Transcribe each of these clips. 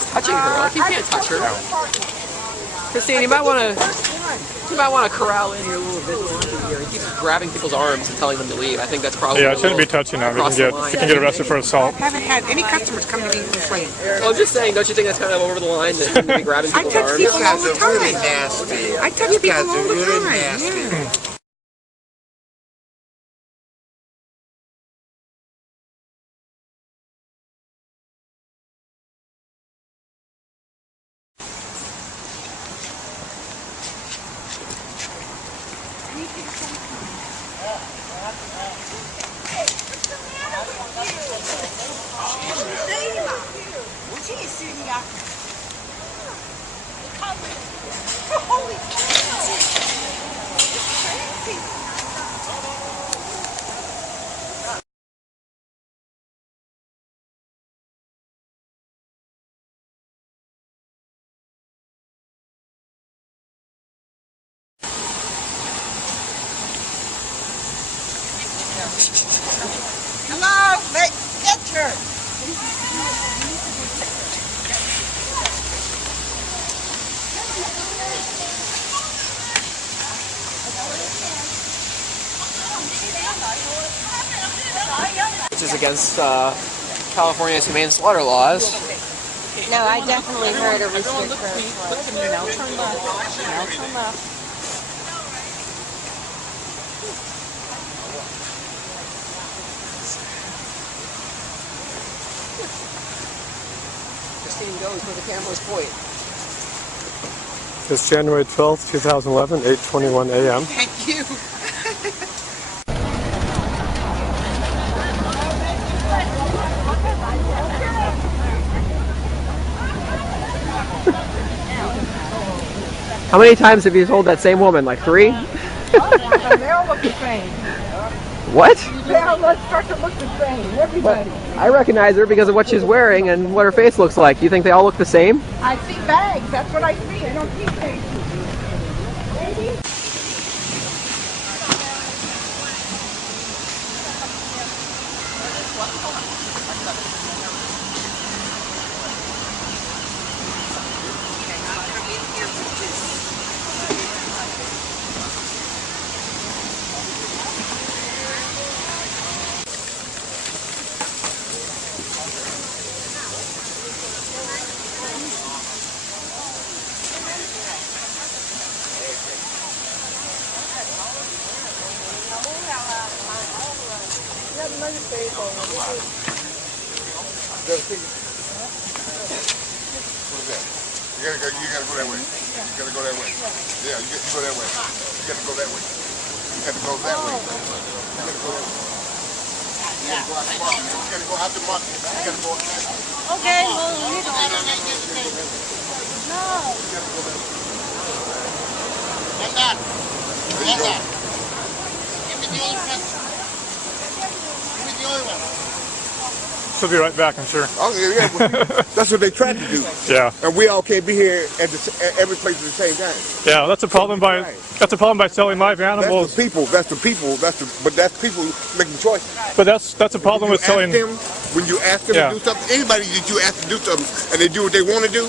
He's touching her. Like, you can't touch her. Christine, you might want to corral in your little vigilante here. He keeps grabbing people's arms and telling them to leave. I think that's probably I shouldn't be touching them. You can get arrested for assault. I haven't had any customers come to me and complain. Well, I'm just saying, don't you think that's kind of over the line that you be grabbing people's arms? I touch people all the time. Really nasty. I touch people all the really time. Nasty. Yeah. Hello, get her. Which is against California's humane slaughter laws. No, I definitely heard a restrict her. Now turn left. Now turn left. Christine goes where the cameras point. It's January 12th, 2011, 8:21 a.m. Thank you. How many times have you told that same woman? Like 3? They all look the same. What? They all start to look the same. Everybody. I recognize her because of what she's wearing and what her face looks like. Do you think they all look the same? I see bags. That's what I see. I don't see faces. You gotta go that way. You gotta go that way. Yeah, you go that way. You gotta go that way. You gotta go that way. You gotta go that way. You gotta go out the market. You gotta go out the market. You gotta go out the market. Okay, well, you don't. No. You gotta go that way. Get that. Get that. Give me the other one. Give me the other one. She'll be right back, I'm sure. Oh, yeah, that's what they tried to do. Yeah. And we all can't be here at every place at the same time. Yeah, that's a problem by selling live animals. That's the people. But that's people making choices. But that's a problem with selling. When you ask them to do something, anybody that you ask to do something and they do what they want to do,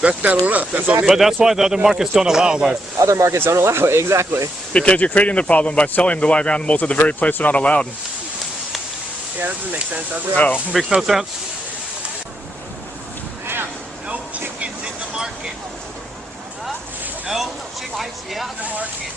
that's not on us. That's on them. But that's why the other markets don't allow live. Other markets don't allow it, exactly. Because you're creating the problem by selling the live animals at the very place they're not allowed. Yeah, that doesn't make sense, does it? No, it makes no sense. No chickens in the market. No chickens in the market.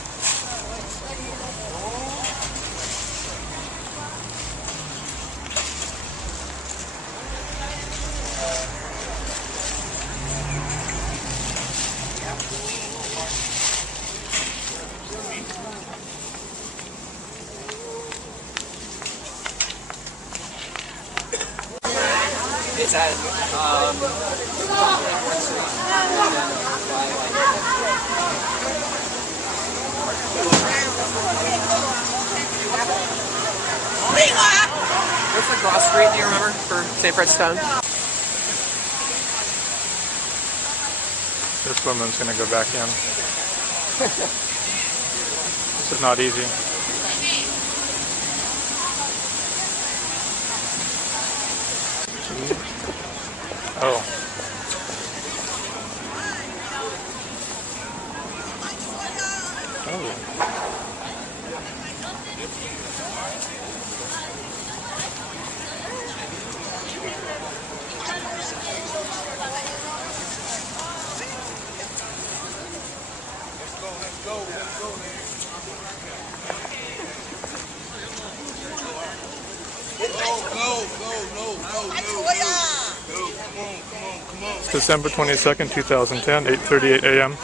It's at what's the cross street, do you remember, for St. Fred's Town? This woman's going to go back in. This is not easy. Oh. It's December 22nd, 2010, 8:38 a.m.